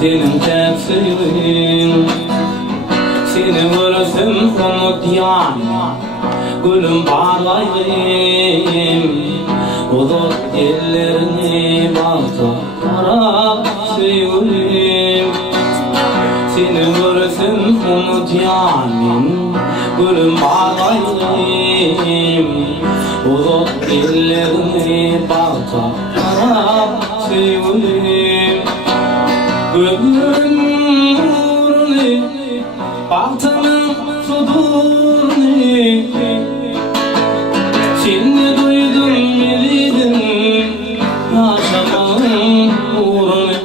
senin tepsirin. Seni görsem umut yani gülüm bağlayayım. Uzak ellerini bağda taraf sevgilim. Seni görsem umut yani gülüm bağlayayım. Uzak ellerini bağda taraf sevgilim. Gönlün nurunu bahtımın sudurunu şimdi duydum bildim yaşamın uğrunu.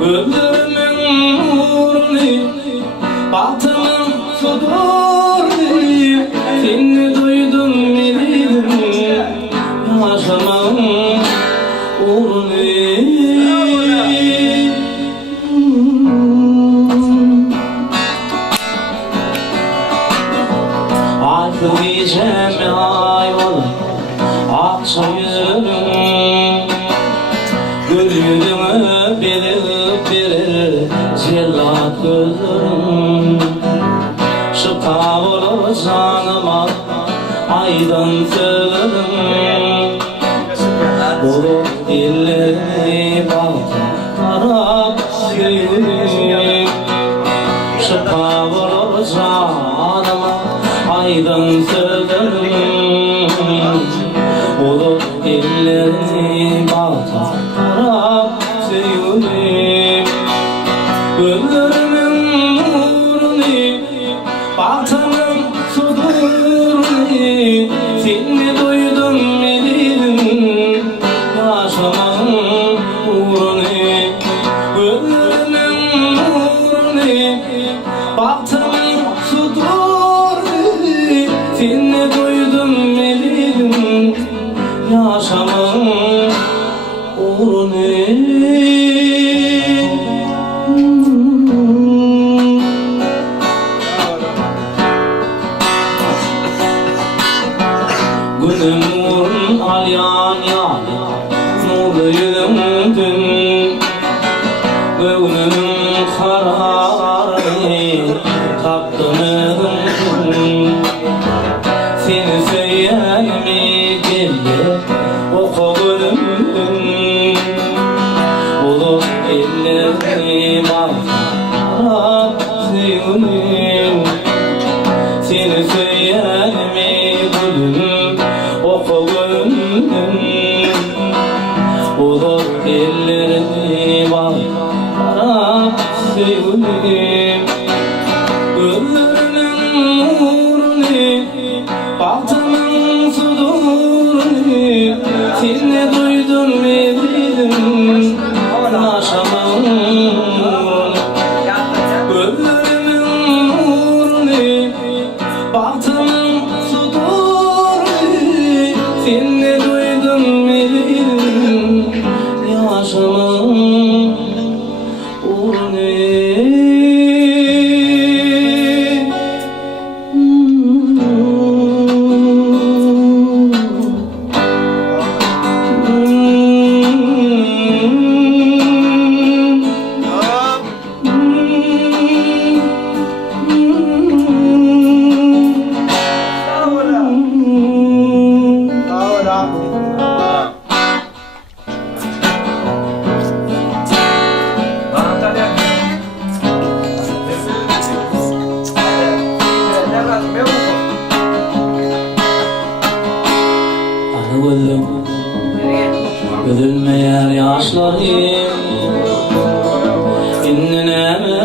Gönlümün nurunu bahtımın sudurunu şimdi duydum bildim yaşamın uğrunu. Diyeceğim ay ola akşam yüzüm, gül yüzümü bilip verir cellat gözlerim. Şıkka olur canıma aydın sözlerim. Bulup dillerini bağda taraf sevgilim. Şıkka olur canıma aydın sözlerim. Olup ellerini bağda taraf sevgilim. Gönlümün nurunu bahtımın sudurunu seni duydum bildim yaşamın uğrunu. Gönlümün nurunu bahtımın sudurunu seni duydum bildim yaşamın uğrunu. Günüm nurun alyan yani nurlu yüzümdün. Gönlümün kararı taptım özümdün. Seni söyleyen mi geldi oku gönlümdün. Olup ellerini bağda sevgilim. Seni söyleyen mi gülüm oku gönlümdün. Olup ellerini bağda sevgilim. Gönlümün nurunu bahtımın sudurunu seni duydum bildim yaşamın uğrunu. Gönlümün nurunu bahtımın sudurunu seni duydum bildim yaşamın uğrunu. Gözülmeyer yaşlarım İnneneme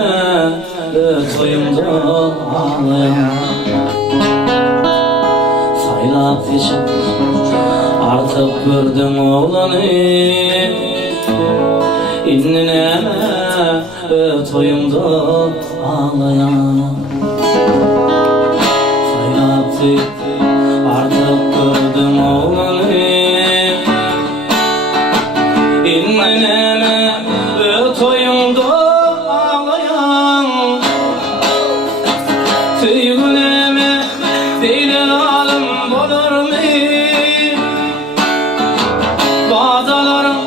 toyumda ağlayan. Saylap seçip artık gördüm oğlanı İnneneme toyumda ağlayan. Saylap seçip artık gördüm oğlanı İnneneme toyumda ağlayan. Sevgilime değilen alım olur mu? Bağdalarım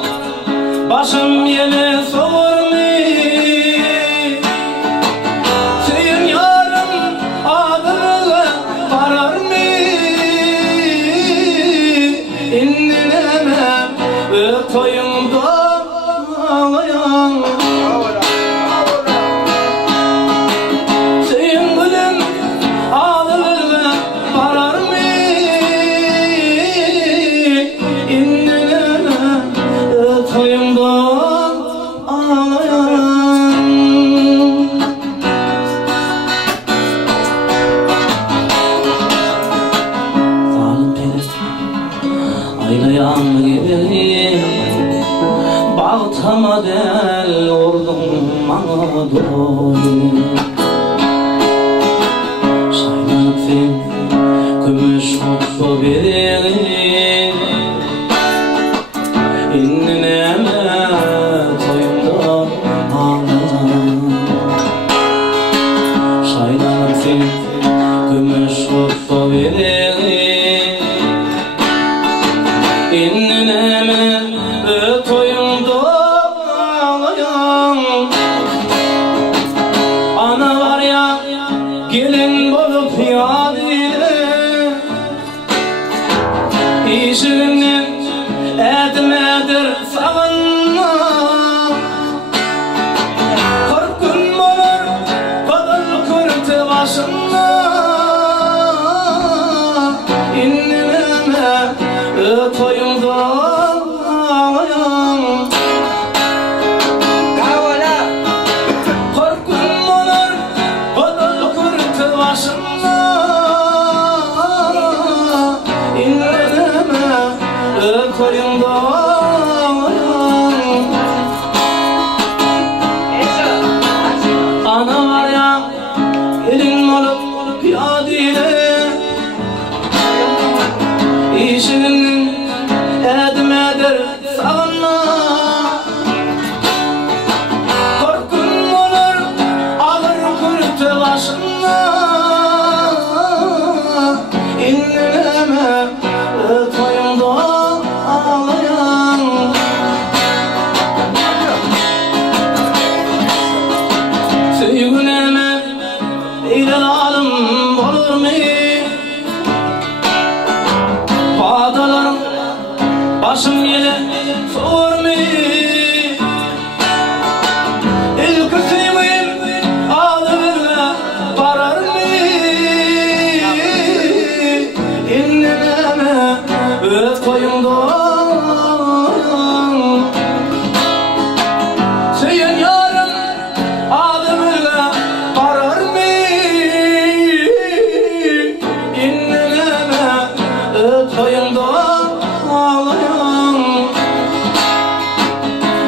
başım yele soğur mu? bana doyum. Şaynaktın gümüş mutlu birini İnnineme toyumda ağlayan. Şaynaktın gümüş mutlu birini İnnineme toyumda ağlayan. Ana var ya gelin bolup yadile İşinin etmedir sağınma. Korkun olur kadın kırtı başında İnnineme toyumda ağlayan. Korkun olur kadın kırtı başında İnnineme toyumda ağlayan. Ana var ya elin olup piyadile İşinin edmedir sağına. Korkun olur ağır kırtı başına İnnineme toyumda ağlayan. Sevgilime ilalalım olur mu? Padalarım başım yere soğur mu? İlk sevgim ağlarla parar mı? İnnineme toyumda Seyin yarım ağlarla parar mı? İnnineme toyumda ağlayan.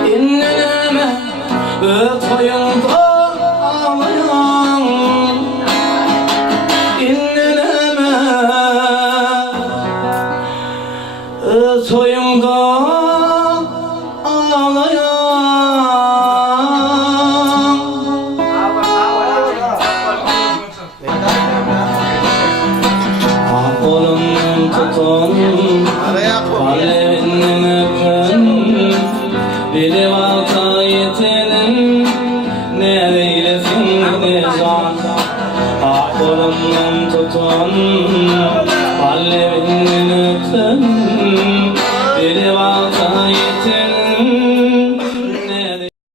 İnnineme toyumda ağlayan. İnnineme toyumda ağlayan. Ah kolumdan tutun alevinin öpün biri vaka yetenin nereylesin nizam. Ah kolumdan tutun alevinin öpün biri vaka